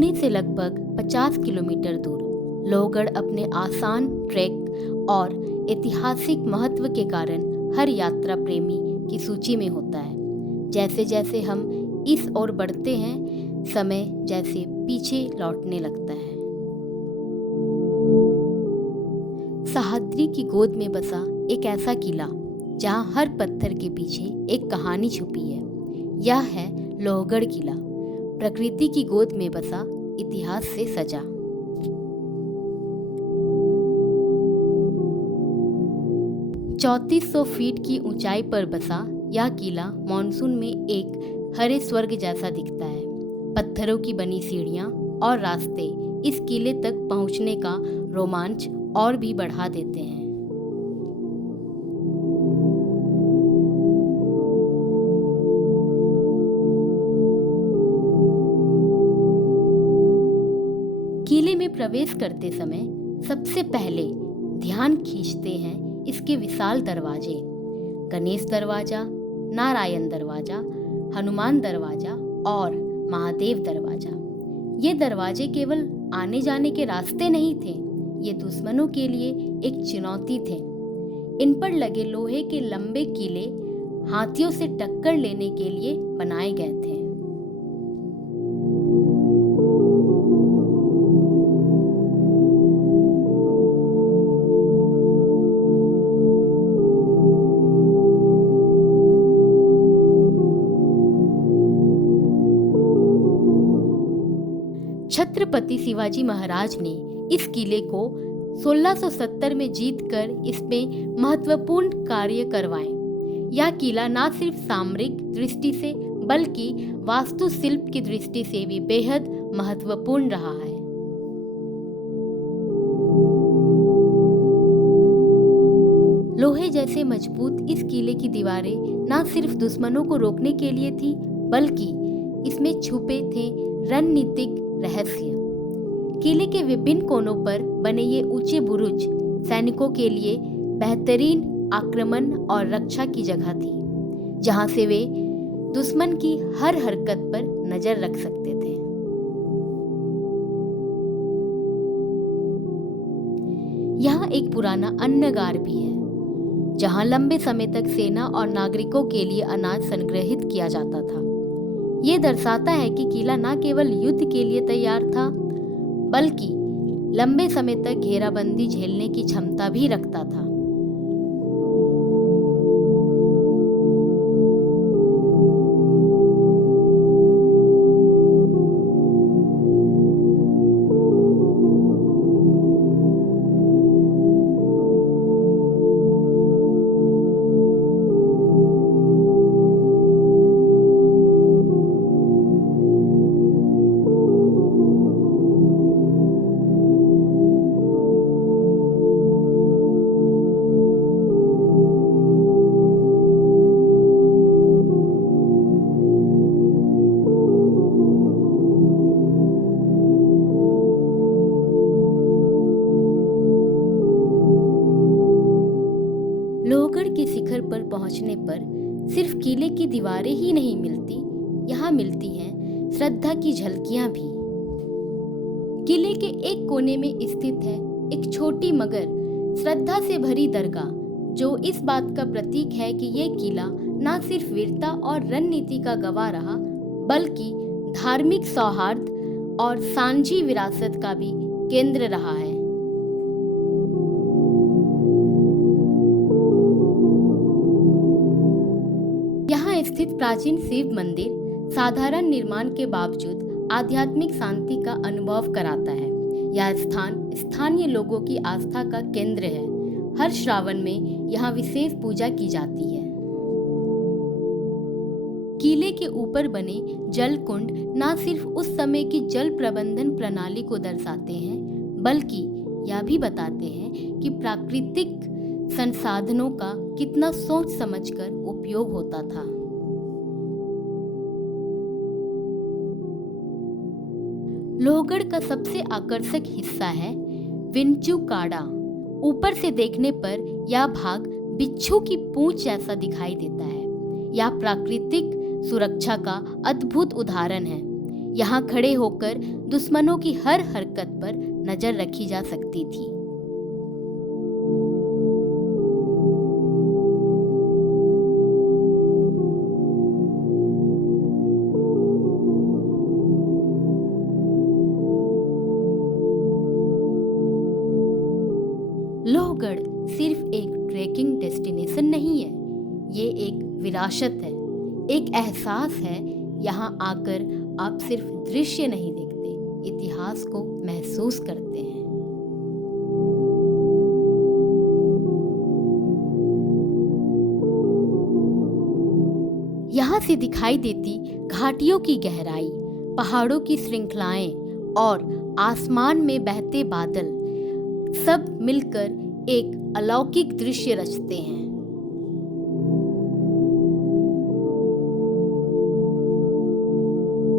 पुणे से लगभग 50 किलोमीटर दूर लोहगढ़ अपने आसान ट्रैक और ऐतिहासिक महत्व के कारण हर यात्रा प्रेमी की सूची में होता है। जैसे जैसे हम इस ओर बढ़ते हैं, समय जैसे पीछे लौटने लगता है। सह्याद्री की गोद में बसा एक ऐसा किला जहां हर पत्थर के पीछे एक कहानी छुपी है। यह है लोहगढ़ किला, प्रकृति की गोद में बसा, इतिहास से सजा। चौंतीस 400 फीट की ऊंचाई पर बसा यह किला मानसून में एक हरे स्वर्ग जैसा दिखता है। पत्थरों की बनी सीढ़ियां और रास्ते इस किले तक पहुंचने का रोमांच और भी बढ़ा देते हैं। किले में प्रवेश करते समय सबसे पहले ध्यान खींचते हैं इसके विशाल दरवाजे। गणेश दरवाजा, नारायण दरवाजा, हनुमान दरवाजा और महादेव दरवाजा। ये दरवाजे केवल आने जाने के रास्ते नहीं थे, ये दुश्मनों के लिए एक चुनौती थे। इन पर लगे लोहे के लंबे किले हाथियों से टक्कर लेने के लिए बनाए गए थे। छत्रपति शिवाजी महाराज ने इस किले को 1670 में जीतकर इसमें महत्वपूर्ण कार्य करवाए। यह किला न सिर्फ सामरिक दृष्टि से बल्कि वास्तुशिल्प की दृष्टि से भी बेहद महत्वपूर्ण रहा है। लोहे जैसे मजबूत इस किले की दीवारें न सिर्फ दुश्मनों को रोकने के लिए थी, बल्कि इसमें छुपे थे रणनीतिक रहस्य। किले के विभिन्न कोनों पर बने ये ऊंचे बुरुज सैनिकों के लिए बेहतरीन आक्रमण और रक्षा की जगह थी, जहां से वे दुश्मन की हर हरकत पर नजर रख सकते थे। यहाँ एक पुराना अन्नगार भी है, जहां लंबे समय तक सेना और नागरिकों के लिए अनाज संग्रहित किया जाता था। ये दर्शाता है कि किला न केवल युद्ध के लिए तैयार था, बल्कि लंबे समय तक घेराबंदी झेलने की क्षमता भी रखता था। लोहगढ़ के शिखर पर पहुंचने पर सिर्फ किले की दीवारें ही नहीं मिलती, यहाँ मिलती हैं श्रद्धा की झलकियां भी। किले के एक कोने में स्थित है एक छोटी मगर श्रद्धा से भरी दरगाह, जो इस बात का प्रतीक है कि ये किला न सिर्फ वीरता और रणनीति का गवाह रहा, बल्कि धार्मिक सौहार्द और सांझी विरासत का भी केंद्र रहा है। यहाँ स्थित प्राचीन शिव मंदिर साधारण निर्माण के बावजूद आध्यात्मिक शांति का अनुभव कराता है। यह स्थान स्थानीय लोगों की आस्था का केंद्र है। हर श्रावण में यहाँ विशेष पूजा की जाती है। किले के ऊपर बने जल कुंड न सिर्फ उस समय की जल प्रबंधन प्रणाली को दर्शाते हैं, बल्कि यह भी बताते हैं कि प्राकृतिक संसाधनों का कितना सोच समझकर उपयोग होता था। लोहगढ़ का सबसे आकर्षक हिस्सा है विंचू काड़ा। ऊपर से देखने पर यह भाग बिच्छू की पूंछ जैसा दिखाई देता है। यह प्राकृतिक सुरक्षा का अद्भुत उदाहरण है। यहाँ खड़े होकर दुश्मनों की हर हरकत पर नजर रखी जा सकती थी। लोहगढ़ सिर्फ एक ट्रेकिंग डेस्टिनेशन नहीं है, ये एक विरासत है, एक एहसास है। यहाँ आकर आप सिर्फ दृश्य नहीं देखते, इतिहास को महसूस करते हैं। यहाँ से दिखाई देती घाटियों की गहराई, पहाड़ों की श्रृंखलाएं और आसमान में बहते बादल सब मिलकर एक अलौकिक दृश्य रचते हैं।